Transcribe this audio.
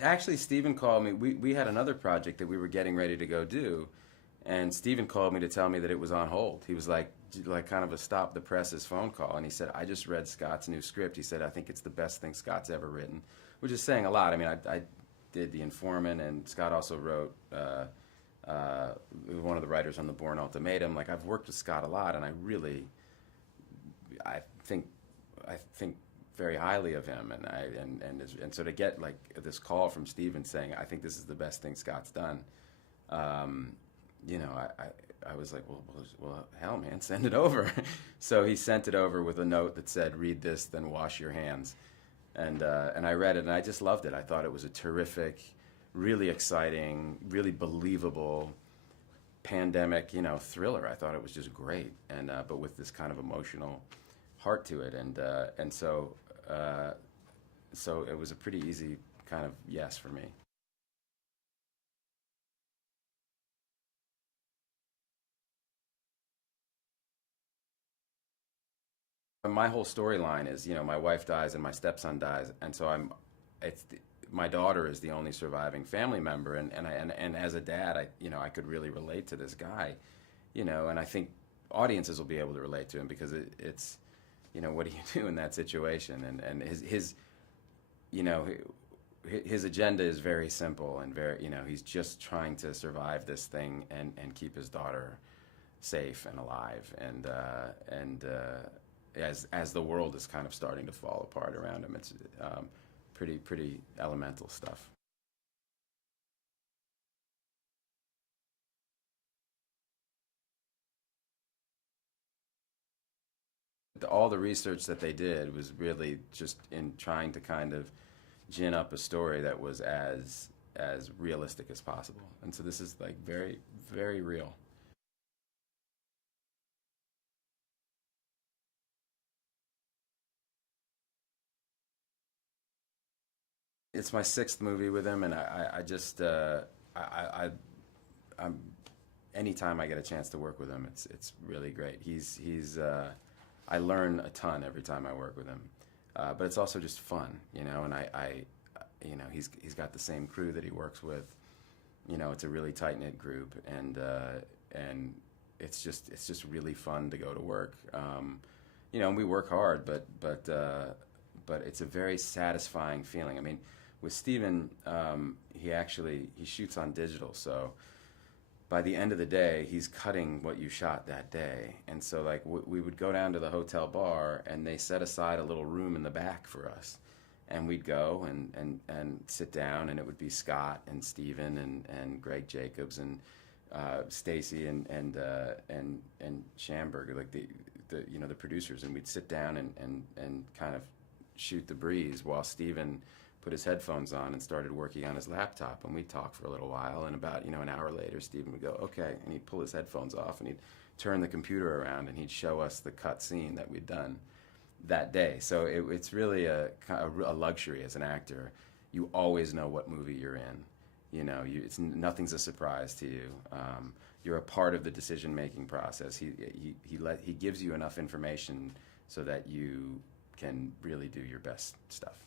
Actually, Steven called me. We had another project that we were getting ready to go do, and Steven called me to tell me that it was on hold. He was like kind of a stop the presses phone call, and he said, "I just read Scott's new script." He said, "I think it's the best thing Scott's ever written," which is saying a lot. I mean, I did The Informant, and Scott also wrote one of the writers on The Bourne Ultimatum. Like, I've worked with Scott a lot, and I think I think very highly of him, and so to get like this call from Steven saying, "I think this is the best thing Scott's done," um, I was like, well, hell, man, send it over. So he sent it over with a note that said, "Read this, then wash your hands," and I read it, and I just loved it. I thought it was a terrific, really exciting, really believable pandemic, thriller. I thought it was just great, and but with this kind of emotional heart to it, and so it was a pretty easy kind of yes for me. My whole storyline is, my wife dies and my stepson dies, and so my daughter is the only surviving family member, and as a dad, I could really relate to this guy, and I think audiences will be able to relate to him because it's, what do you do in that situation, and his you know his agenda is very simple and very, he's just trying to survive this thing and keep his daughter safe and alive, and as the world is kind of starting to fall apart around him, it's pretty elemental stuff. All the research that they did was really just in trying to kind of gin up a story that was as realistic as possible, and so this is like very, very real. It's my sixth movie with him, and I just I'm anytime I get a chance to work with him, it's really great. He's I learn a ton every time I work with him, but it's also just fun, And he's got the same crew that he works with. It's a really tight knit group, and it's just really fun to go to work. And we work hard, but it's a very satisfying feeling. I mean, with Steven, he shoots on digital, so by the end of the day, he's cutting what you shot that day. And so, like, we would go down to the hotel bar, and they set aside a little room in the back for us. And we'd go and sit down, and it would be Scott and Steven and Greg Jacobs and Stacy and Schamberg, like the producers, and we'd sit down and kind of shoot the breeze while Steven put his headphones on and started working on his laptop, and we'd talk for a little while, and about an hour later Steven would go, okay, and he'd pull his headphones off and he'd turn the computer around and he'd show us the cut scene that we'd done that day. So it's really a luxury as an actor. You always know what movie you're in. Nothing's a surprise to you. You're a part of the decision making process. He gives you enough information so that you can really do your best stuff.